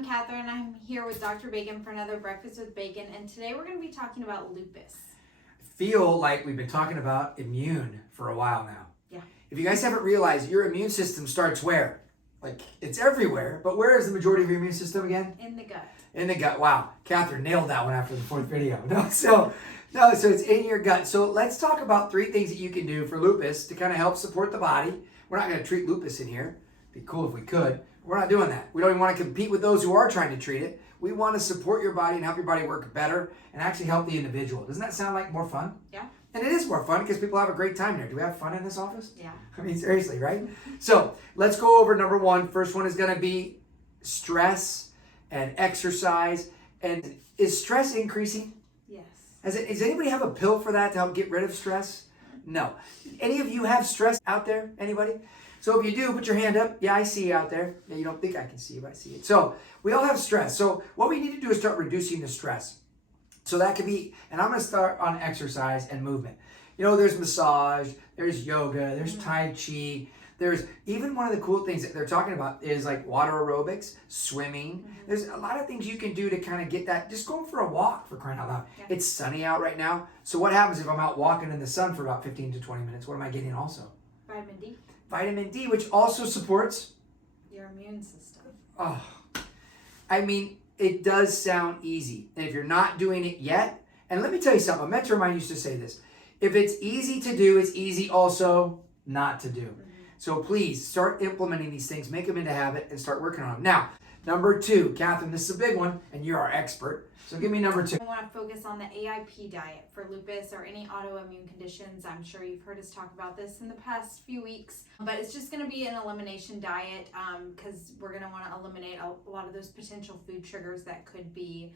I'm Catherine. I'm here with Dr. Bacon for another Breakfast with Bacon, and today we're going to be talking about lupus. Feel like we've been talking about immune for a while now. Yeah. If you guys haven't realized, your immune system starts where? Like, it's everywhere, but where is the majority of your immune system again? In the gut. In the gut. Wow. Catherine nailed that one after the fourth video. So it's in your gut. So let's talk about 3 things that you can do for lupus to kind of help support the body. We're not going to treat lupus in here. It'd be cool if we could. We're not doing that. We don't even want to compete with those who are trying to treat it. We want to support your body and help your body work better and actually help the individual. Doesn't that sound like more fun? Yeah. And it is more fun because people have a great time here. Do we have fun in this office? Yeah. I mean, seriously, right? So let's go over number 1. First one is going to be stress and exercise. And is stress increasing? Yes. Does anybody have a pill for that to help get rid of stress? No. Any of you have stress out there? Anybody? So if you do, put your hand up. Yeah, I see you out there. Yeah, you don't think I can see you, but I see it. So we all have stress. So what we need to do is start reducing the stress. So that could be, and I'm going to start on exercise and movement. You know, there's massage, there's yoga, there's Tai Chi. There's even one of the cool things that they're talking about is like water aerobics, swimming. There's a lot of things you can do to kind of get that, just going for a walk for crying out loud. Yeah. It's It's sunny out right now. So what happens if I'm out walking in the sun for about 15 to 20 minutes? What am I getting also? vitamin D, Vitamin D, which also supports, your immune system. oh, I mean, it does sound easy. And if you're not doing it yet, and let me tell you something, a mentor of mine used to say this, if it's easy to do, it's easy also not to do. So please start implementing these things, make them into habit, and start working on them. Now, number 2, Catherine, this is a big one, and you're our expert. So give me number 2. I want to focus on the AIP diet for lupus or any autoimmune conditions. I'm sure you've heard us talk about this in the past few weeks, but it's just going to be an elimination diet because we're going to want to eliminate a lot of those potential food triggers that could be,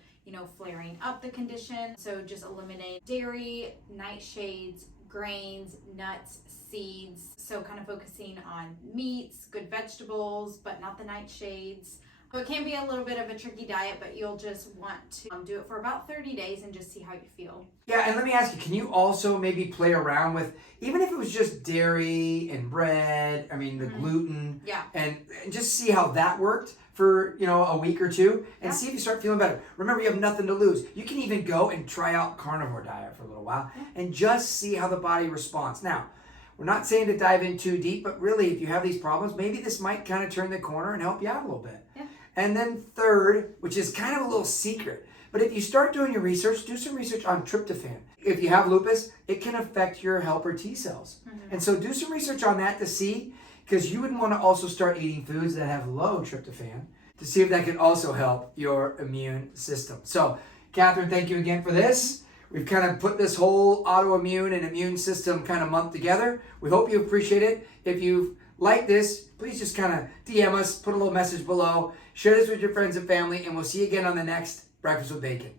flaring up the condition. So just eliminate dairy, nightshades, grains, nuts, seeds. So kind of focusing on meats, good vegetables, but not the nightshades. So it can be a little bit of a tricky diet, but you'll just want to do it for about 30 days and just see how you feel. Yeah, and let me ask you, can you also maybe play around with, even if it was just dairy and bread, the gluten, Yeah. and just see how that worked for, a week or 2 and see if you start feeling better. Remember, you have nothing to lose. You can even go and try out carnivore diet for a little while and just see how the body responds. Now, we're not saying to dive in too deep, but really, if you have these problems, maybe this might kind of turn the corner and help you out a little bit. Yeah. And then 3rd, which is kind of a little secret, but if you start doing your research, do some research on tryptophan. If you have lupus, it can affect your helper T cells. And so do some research on that to see, because you would want to also start eating foods that have low tryptophan to see if that can also help your immune system. So, Catherine, thank you again for this. We've kind of put this whole autoimmune and immune system kind of month together. We hope you appreciate it. If you've liked this, please just kind of DM us, put a little message below, share this with your friends and family, and we'll see you again on the next Breakfast with Bacon.